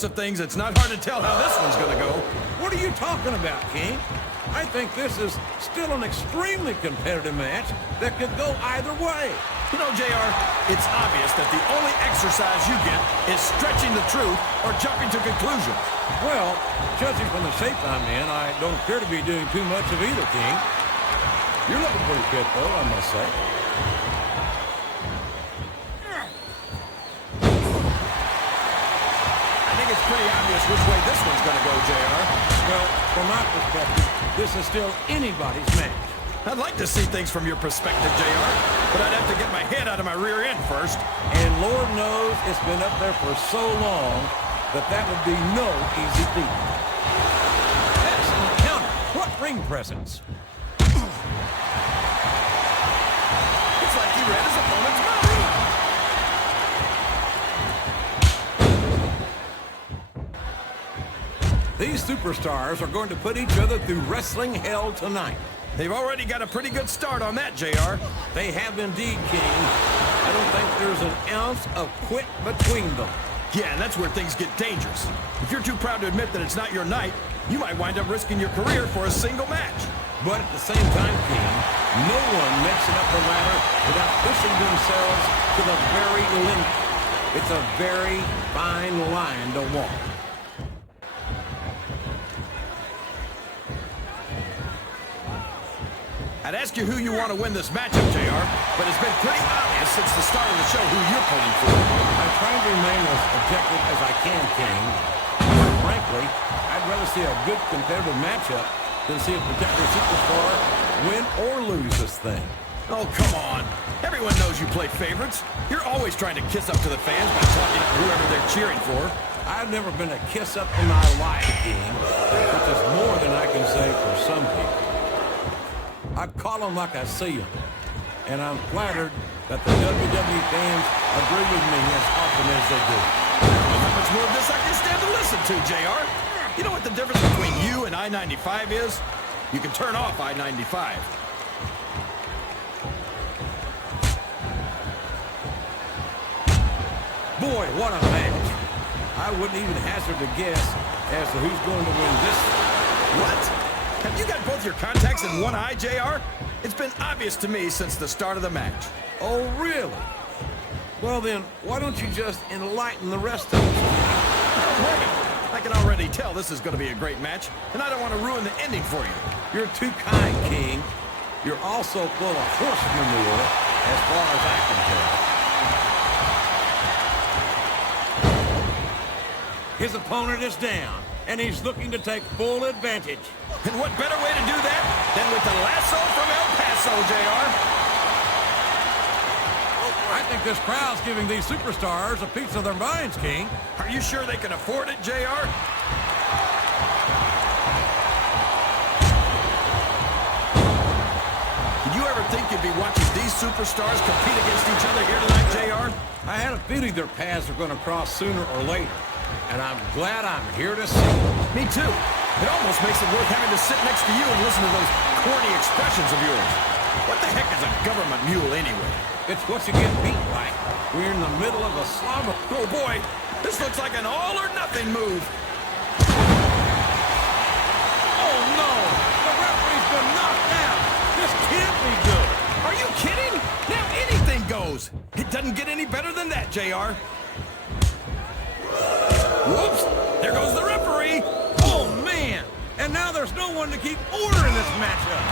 looks of things, it's not hard to tell how this one's gonna go. What are you talking about, King? I think this is still an extremely competitive match that could go either way. You know, JR, it's obvious that the only exercise you get is stretching the truth or jumping to conclusions. Well, judging from the shape I'm in, I don't appear to be doing too much of either, King. You're looking pretty fit, though, I must say. I think it's pretty obvious which way this one's going to go, JR. Well, from my perspective, this is still anybody's match. I'd like to see things from your perspective, JR, but I'd have to get my head out of my rear end first. And Lord knows it's been up there for so long that that would be no easy feat. Excellent counter. What ring presence. It's like he read his opponent's mind. These superstars are going to put each other through wrestling hell tonight. They've already got a pretty good start on that, JR. They have indeed, King. I don't think there's an ounce of quit between them. Yeah, and that's where things get dangerous. If you're too proud to admit that it's not your night, you might wind up risking your career for a single match. But at the same time, King, no one makes it up the ladder without pushing themselves to the very limit. It's a very fine line to walk. I'd ask you who you want to win this matchup, JR, but it's been pretty obvious since the start of the show who you're pulling for. I'm trying to remain as objective as I can, King. But frankly, I'd rather see a good competitive matchup than see a particular superstar win or lose this thing. Oh, come on. Everyone knows you play favorites. You're always trying to kiss up to the fans by talking to whoever they're cheering for. I've never been a kiss up in my life, King, which is more than I can say for some people. I call them like I see them, and I'm flattered that the WWE fans agree with me as often as they do. How much more of this I can stand to listen to, JR? You know what the difference between you and I-95 is? You can turn off I-95. Boy, what a match. I wouldn't even hazard a guess as to who's going to win this. What? Have you got both your contacts in one eye, JR? It's been obvious to me since the start of the match. Oh, really? Well, then, why don't you just enlighten the rest of us? No way! I can already tell this is going to be a great match, and I don't want to ruin the ending for you. You're too kind, King. You're also full of horse manure, as far as I can tell. His opponent is down, and he's looking to take full advantage. And what better way to do that than with the lasso from El Paso, JR? I think this crowd's giving these superstars a piece of their minds, King. Are you sure they can afford it, JR? Did you ever think you'd be watching these superstars compete against each other here tonight, JR? I had a feeling their paths were going to cross sooner or later, and I'm glad I'm here to see it. Me too. It almost makes it worth having to sit next to you and listen to those corny expressions of yours. What the heck is a government mule anyway? It's what you get beat like. We're in the middle of a slobber. Oh boy, this looks like an all-or-nothing move. Oh no! The referee's been knocked out! This can't be good! Are you kidding? Now anything goes! It doesn't get any better than that, JR. Whoops! There goes the referee! Oh man! And now there's no one to keep order in this matchup!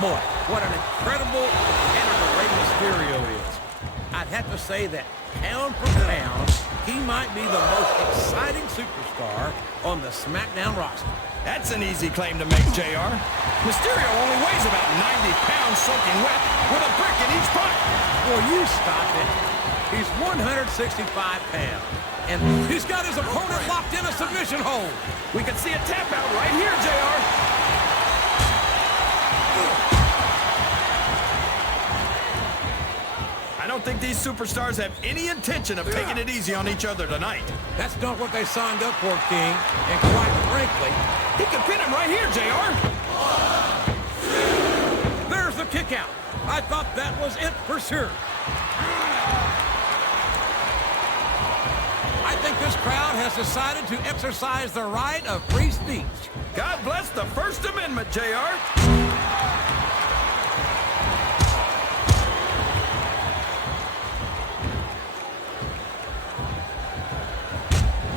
Boy, what an incredible competitor Rey Mysterio is. I'd have to say that pound for pound, he might be the most exciting superstar on the SmackDown roster. That's an easy claim to make, JR. Mysterio only weighs about 90 pounds soaking wet with a brick in each pocket. Well, you stop it. He's 165 pounds, and he's got his opponent locked in a submission hold. We can see a tap out right here, JR. I don't think these superstars have any intention of taking it easy on each other tonight. That's not what they signed up for, King. And quite frankly, he can pin him right here, JR. There's the kick out. I thought that was it for sure. I think this crowd has decided to exercise the right of free speech. God bless the First Amendment, JR.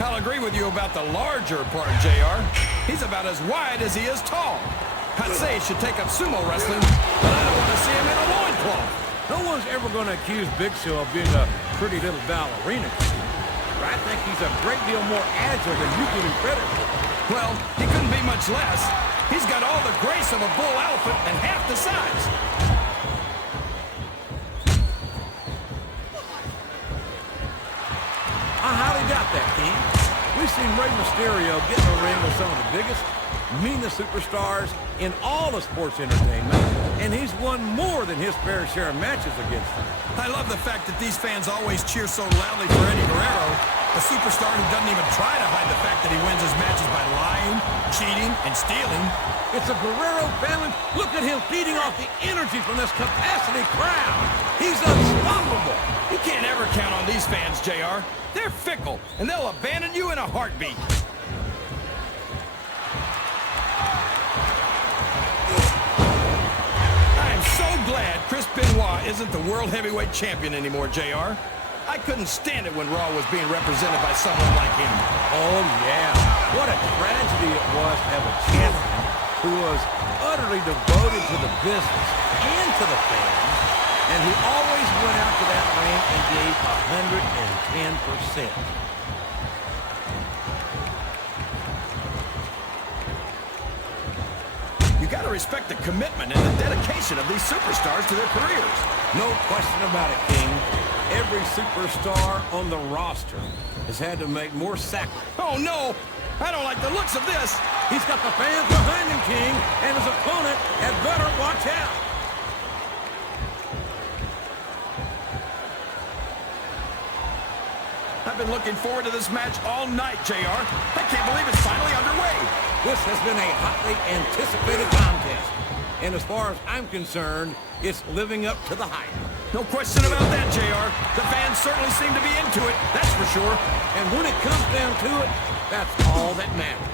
I'll agree with you about the larger part, JR. He's about as wide as he is tall. I'd say he should take up sumo wrestling, but I don't want to see him in a loincloth. No one's ever going to accuse Big Show of being a pretty little ballerina. I think he's a great deal more agile than you give him credit for. Well, he couldn't be much less. He's got all the grace of a bull elephant and half the size. I highly doubt that, King. We've seen Rey Mysterio get in the ring with some of the biggest, meanest superstars in all of sports entertainment, and he's won more than his fair share of matches against them. I love the fact that these fans always cheer so loudly for Eddie Guerrero, a superstar who doesn't even try to hide the fact that he wins his matches by lying, cheating, and stealing. It's a Guerrero family. Look at him feeding off the energy from this capacity crowd. He's unstoppable. You can't ever count on these fans, JR. They're fickle, and they'll abandon you in a heartbeat. I'm so glad Chris Benoit isn't the World Heavyweight Champion anymore, JR. I couldn't stand it when Raw was being represented by someone like him. Oh, yeah. What a tragedy it was to have a champion who was utterly devoted to the business and to the fans, and who always went out to that ring and gave 110%. You got to respect the commitment and the dedication of these superstars to their careers. No question about it, King. Every superstar on the roster has had to make more sacrifices. Oh, no! I don't like the looks of this. He's got the fans behind him, King, and his opponent had better watch out. I've been looking forward to this match all night, JR. I can't believe it's finally underway. This has been a hotly anticipated contest. And as far as I'm concerned, it's living up to the hype. No question about that, JR. The fans certainly seem to be into it, that's for sure. And when it comes down to it, that's all that matters.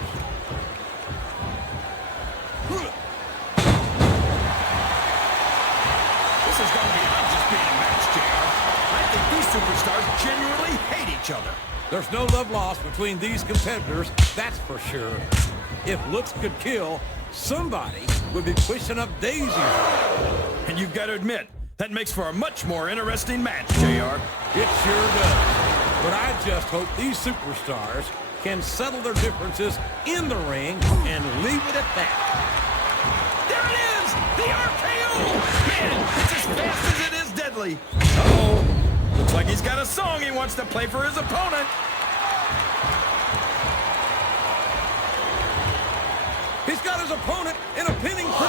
This is going to be not just being a match, JR. I think these superstars genuinely hate each other. There's no love lost between these competitors, that's for sure. If looks could kill, somebody would be pushing up daisies. And you've got to admit, that makes for a much more interesting match, JR. It sure does. But I just hope these superstars can settle their differences in the ring and leave it at that. There it is! The RKO! Man, it's as fast as it is deadly. Uh-oh. Looks like he's got a song he wants to play for his opponent. He's got his opponent in a pinning position.